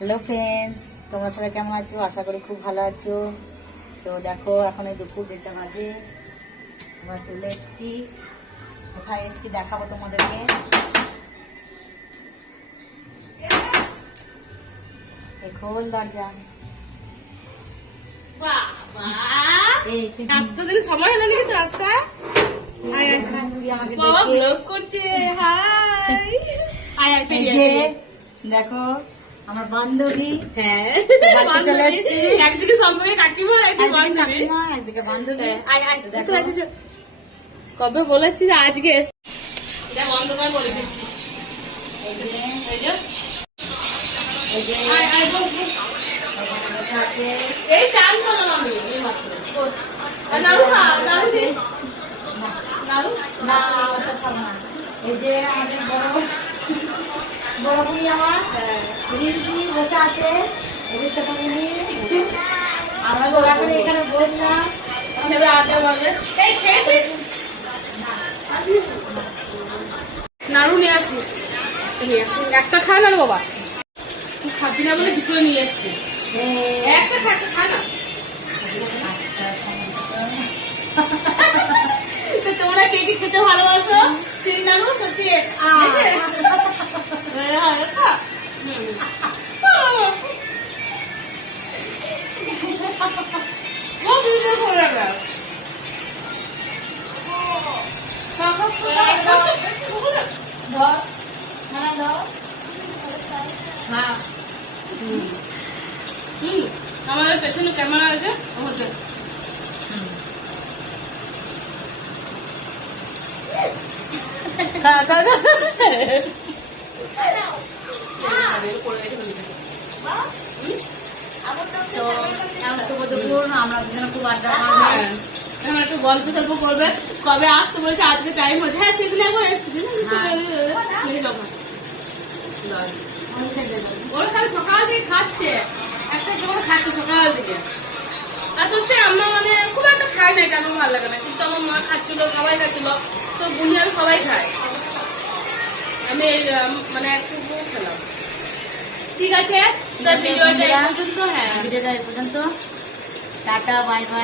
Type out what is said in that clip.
Hello friends, তোমরা সবাই কেমন আছো? আশা করি খুব ভালো আছো। তো দেখো, এখন এই দুপুর 1:30 বাজে, আমরা চলে এসেছি। কোথায় এসেছি দেখাবো তোমাদেরকে। খোল দরজা। এতদিন সময় হলো নাকি তো রাস্তা? আমাকে বাবা ব্লগ করছে। হাই আয় আয় পেরিয়ে দেখো আমার বান্ধবী। হ্যাঁ বাড়িতে চলে এসেছি। একদিকে সম্পর্কে কাকিমা একদিকে বান্ধবী। কাকিমা, একদিকে বান্ধবী। আয় আয় দেখো কবে বলেছি যে আজকে এটা বন্ধ করে বলে দিচ্ছি। এই যে এই যে এই যে আয় আয় বস বস। থাকে। এই চাল করলাম আমি এই মাত্র। নাড়ু খা নাড়ু দে নাড়ু না, ওটা খাবো না। এই যে আমাদের বড় বুড়ি আমার রিঙ্কি বসে আছে। এদিকে বুড়ি আমরা গোলা করে এখানে বসলাম। সেটা আড্ডা মারবে। এই খেয়েছি নাড়ু নিয়ে আসি নিয়ে আসি একটা খা না বাবা তুই খাবি না বলে দুটো নিয়ে এসছি একটা খা একটা খা না তো তোমরা কে কি খেতে ভালোবাসো সেই নাড়ু সত্যি খা ও ভিডিও করে রাখা আমাদের পেছনে ক্যামেরা আছে হচ্ছে তো শুভ দুপুর, আমরা দুজনে খুব আড্ডা মারবো। এখন একটু গল্প টল্প করবে কবে আসতে বলেছে আজকে টাইম হচ্ছে হ্যাঁ সেদিন একবার এসেছি ওরা খালি সকাল থেকে খাচ্ছে একটা সময় খাচ্ছে সকাল থেকে আসলে আমরা মানে খুব একটা খাই না এটা আমার ভালো লাগে না কিন্তু আমার মা খাচ্ছিল সবাই খাচ্ছিল তো বুনিয়ার সবাই খায় আমি মানে একটু খেলাম ঠিক আছে ভিডিওটা এই পর্যন্ত হ্যাঁ ভিডিওটা এই পর্যন্ত। Tata, bye bye.